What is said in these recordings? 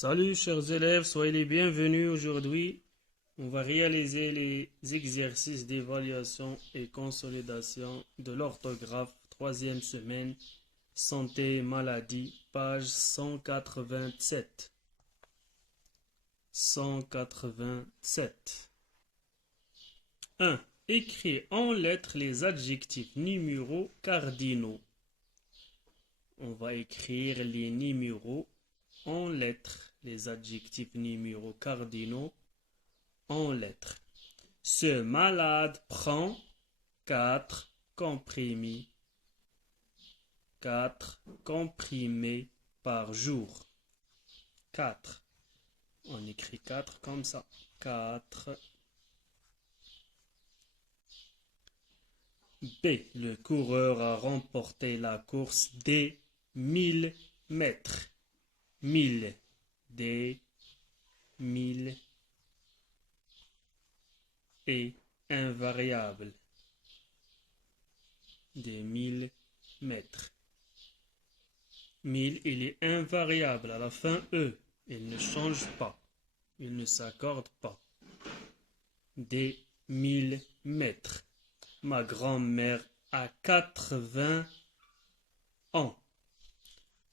Salut chers élèves, soyez les bienvenus. Aujourd'hui, on va réaliser les exercices d'évaluation et consolidation de l'orthographe, troisième semaine, santé et maladie, page 187. 187. 1. Écris en lettres les adjectifs numéros cardinaux. On va écrire les numéros en lettres, les adjectifs numéros cardinaux en lettres. Ce malade prend 4 comprimés. 4 comprimés par jour. 4. On écrit 4 comme ça. 4. B. Le coureur a remporté la course des 1000 mètres. 1000. Des 1000 est invariable. Des 1000 mètres. 1000, il est invariable. À la fin, E. Il ne change pas. Il ne s'accorde pas. Des 1000 mètres. Ma grand-mère a 80 ans.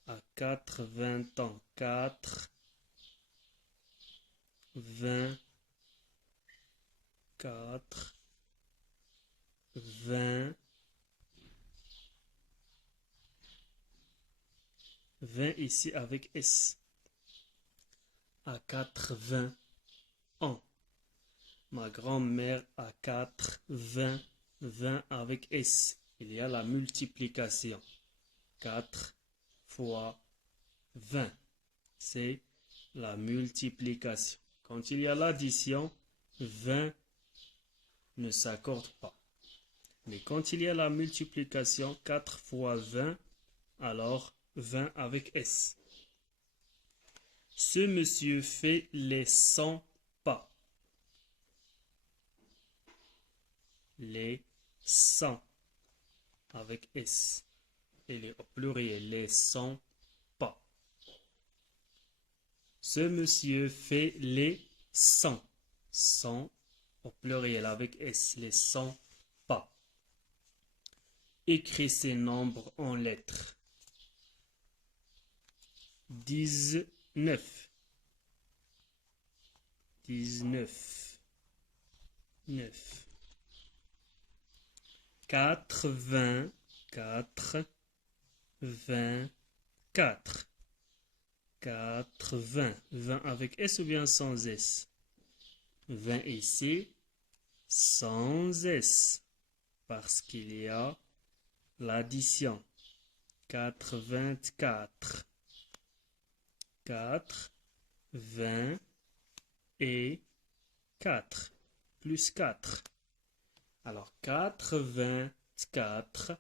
À 80 ans. 4, 20, 4, 20, 20 ici avec S. À 80 ans. Ma grand-mère a 80, 20 avec S. Il y a la multiplication. 4 fois 20. C'est la multiplication. Quand il y a l'addition, 20 ne s'accorde pas. Mais quand il y a la multiplication, 4 fois 20, alors 20 avec S. Ce monsieur fait les 100 pas. Les 100 avec S. Il est au pluriel, les 100 pas. Ce monsieur fait les 100. 100 au pluriel avec S, les 100 pas. Écris ces nombres en lettres. 19. 19. 9. 80. 4. 24. 80. 20 avec S ou bien sans S? 20 ici, sans S, parce qu'il y a l'addition. 4, 24. 4, 20 et 4, plus 4. Alors, 84,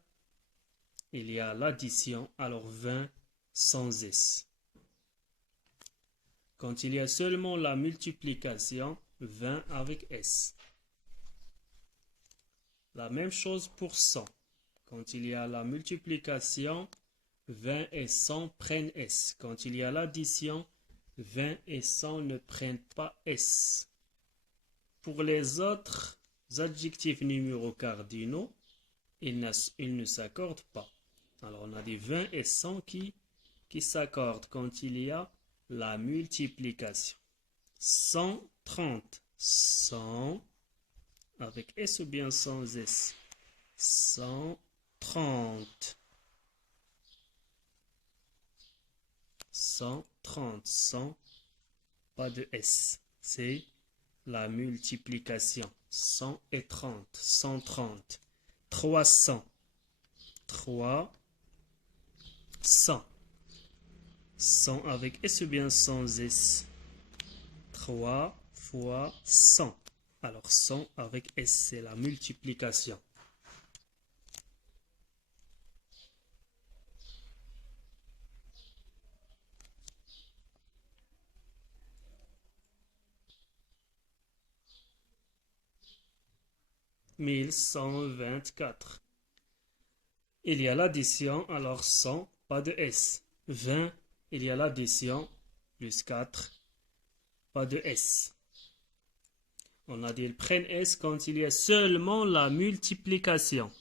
il y a l'addition, alors 20 sans S. Quand il y a seulement la multiplication, 20 avec S. La même chose pour 100. Quand il y a la multiplication, 20 et 100 prennent S. Quand il y a l'addition, 20 et 100 ne prennent pas S. Pour les autres adjectifs numéros cardinaux, ils ne s'accordent pas. Alors on a des 20 et 100 qui s'accordent quand il y a la multiplication. 130. 100 avec S ou bien sans S? 130. 130. 100, pas de S. C'est la multiplication. 100 et 30. 130. 300. 300. 100 avec S ou bien sans S? 3 fois 100. Alors 100 avec S, c'est la multiplication. « 1124. Il y a l'addition, alors 100, pas de S. 20, il y a l'addition, plus 4, pas de S. On a dit ils prennent S quand il y a seulement la multiplication.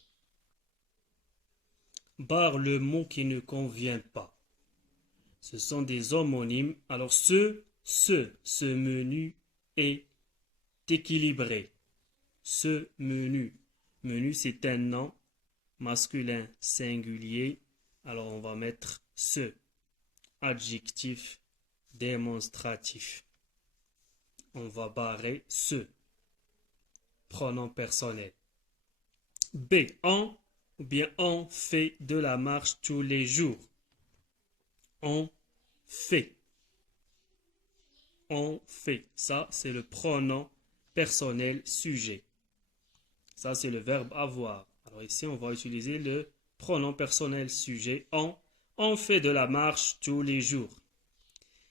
Barre le mot qui ne convient pas. Ce sont des homonymes. Alors ce menu est équilibré. Ce menu. Menu c'est un nom masculin singulier. Alors on va mettre ce. Adjectif démonstratif. On va barrer ce. Pronom personnel. B. On ou bien on fait de la marche tous les jours. On fait. On fait. Ça, c'est le pronom personnel sujet. Ça, c'est le verbe avoir. Alors ici, on va utiliser le pronom personnel sujet. On fait de la marche tous les jours.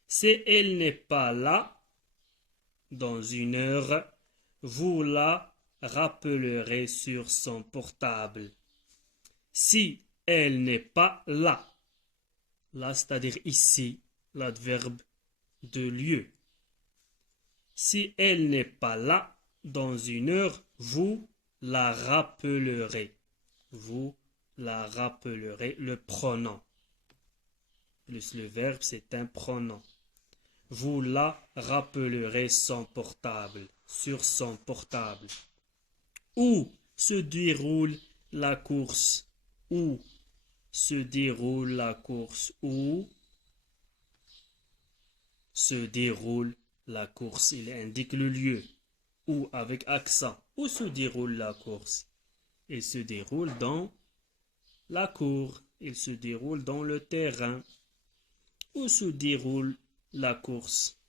Si elle n'est pas là, dans une heure, vous la rappellerez sur son portable. Si elle n'est pas là, là c'est-à-dire ici, l'adverbe de lieu. Si elle n'est pas là, dans une heure, vous la rappellerez. Vous la rappellerez, le pronom. Plus le verbe, c'est un pronom. Vous la rappellerez son portable, sur son portable. Où se déroule la course? Où se déroule la course? Où se déroule la course? Il indique le lieu. Où avec accent. Où se déroule la course? Il se déroule dans la cour. Il se déroule dans le terrain. Où se déroule la course?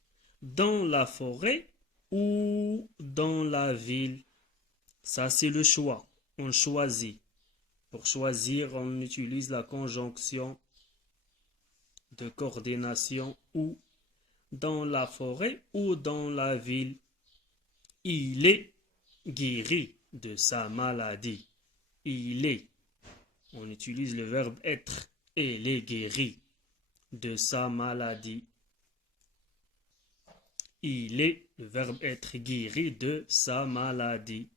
Dans la forêt ou dans la ville? Ça, c'est le choix. On choisit. Pour choisir, on utilise la conjonction de coordination ou dans la forêt ou dans la ville. Il est guéri de sa maladie. Il est. On utilise le verbe être. Il est guéri de sa maladie. Il est, le verbe être, guéri de sa maladie.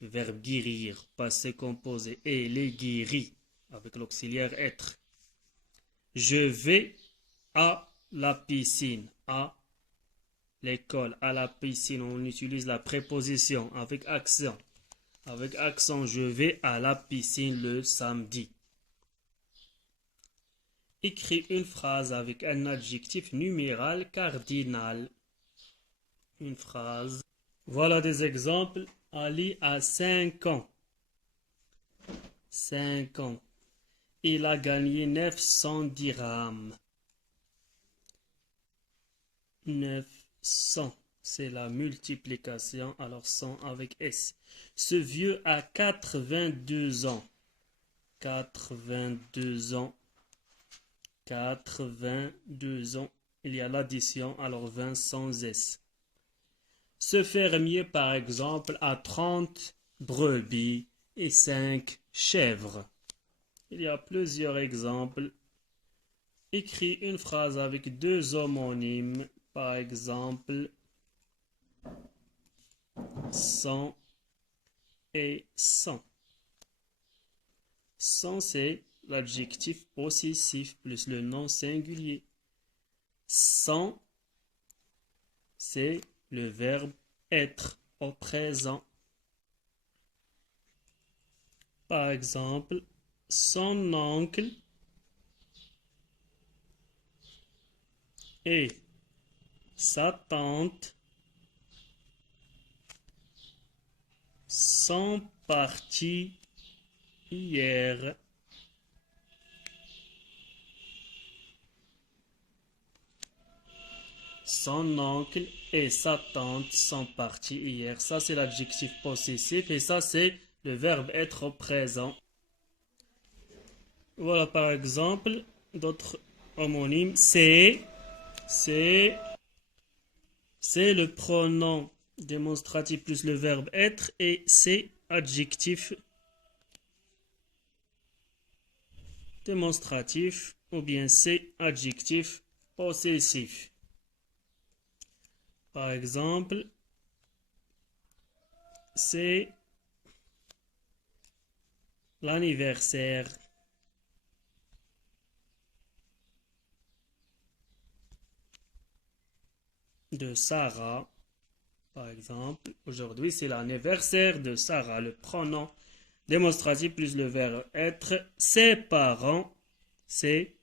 Le verbe guérir, passé composé. Il est guéri, avec l'auxiliaire être. Je vais à la piscine. À l'école, à la piscine. On utilise la préposition avec accent. Avec accent, je vais à la piscine le samedi. Écris une phrase avec un adjectif numéral cardinal. Une phrase. Voilà des exemples. Ali a 5 ans. 5 ans. Il a gagné 900 dirhams. 900. C'est la multiplication. Alors 100 avec S. Ce vieux a 82 ans. 82 ans. 82 ans. Il y a l'addition. Alors 20 sans S. Ce fermier, par exemple, a 30 brebis et 5 chèvres. Il y a plusieurs exemples. Écris une phrase avec 2 homonymes. Par exemple, 100 et 100. 100, c'est l'adjectif possessif plus le nom singulier. 100, c'est le verbe être au présent. Par exemple, son oncle et sa tante sont partis hier. Son oncle et sa tante sont partis hier. Ça, c'est l'adjectif possessif et ça, c'est le verbe être au présent. Voilà, par exemple, d'autres homonymes. C'est le pronom démonstratif plus le verbe être et c'est adjectif démonstratif ou bien c'est adjectif possessif. Par exemple, c'est l'anniversaire de Sarah. Par exemple, aujourd'hui, c'est l'anniversaire de Sarah. Le pronom démonstratif plus le verbe être. Ses parents, c'est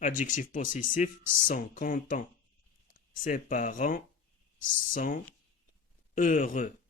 adjectif possessif, sont contents. Ses parents sont heureux.